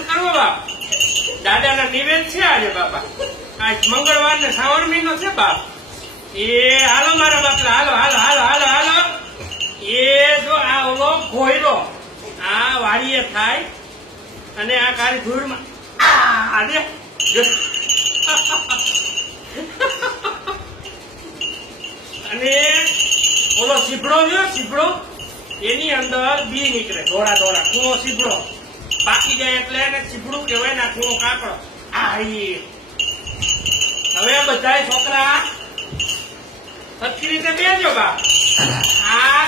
બંધ કરવો બાપ. દાદાના નિવેદ છે આજે બાપા. આજ મંગળવાર ને શ્રાવણ મહિનો છે બાપ. એ હાલો મારા બાપલા, હાલો હાલો હાલો હાલો હાલો. એ જો આ ઓલો ઘોયરો આ વાડીએ થાય અને આ કાળી ધૂળમાં આજે અને ઓલો સીભડો જો સીભડો એની અંદર બી નીકળે ધોળા ધોળા. કૂણો સીભડો પાકી જાય એટલે એને સીભડું કહેવાય ને કૂણો કાકડો. હવે બધા છોકરા સરખી રીતે બેજો બા. આ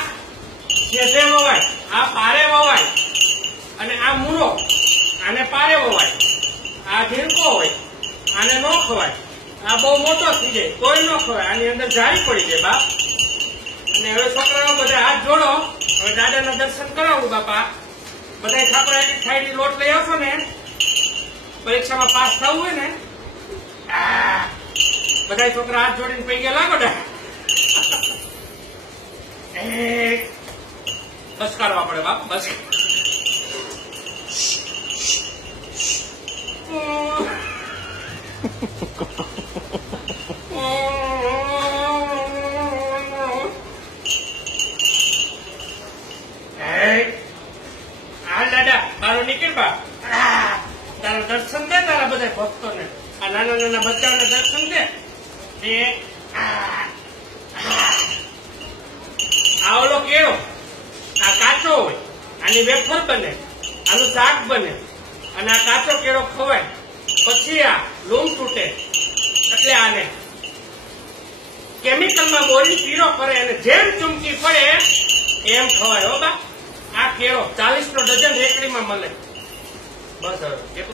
શેઠે વવાય, આ પારે વવાય અને આ મૂળો આને પારે વવાય. આ ઝીણકો હોય આને ન ખવાય. આ બહુ મોટો થઈ જાય તોય ન ખવાય. આની અંદર જાળી પડી જાય બાપ. અને હવે છોકરાઓ બધા હાથ જોડો. હવે દાદાના દર્શન કરાવું બાપા. બધા છાપરા એક થાળી લોટ લઈ આવશો ને પરીક્ષામાં પાસ થવું હોય ને બધા છોકરા હાથ જોડીને પૈકી લાગો ને બસ કાઢવા પડે બાપ. બસ દાદા મારો નીકળ બા. તારા દર્શન દે તારા બધા ભક્તોને. આ નાના નાના બચ્ચાઓને દર્શન દે. આ ઓલો કેળો આ કાચો હોય આની વેફર બને, આનું શાક બને અને આ કાચો કેળો ખવાય પછી આ લૂમ તૂટે એટલે આને કેમિકલમાં બોરી પીળો કરે અને જેમ ચૂમકી પડે એમ ખવાય હો બા. આ કેળો 40 નો ડઝન રેકડીમાં મળે. બસ હવે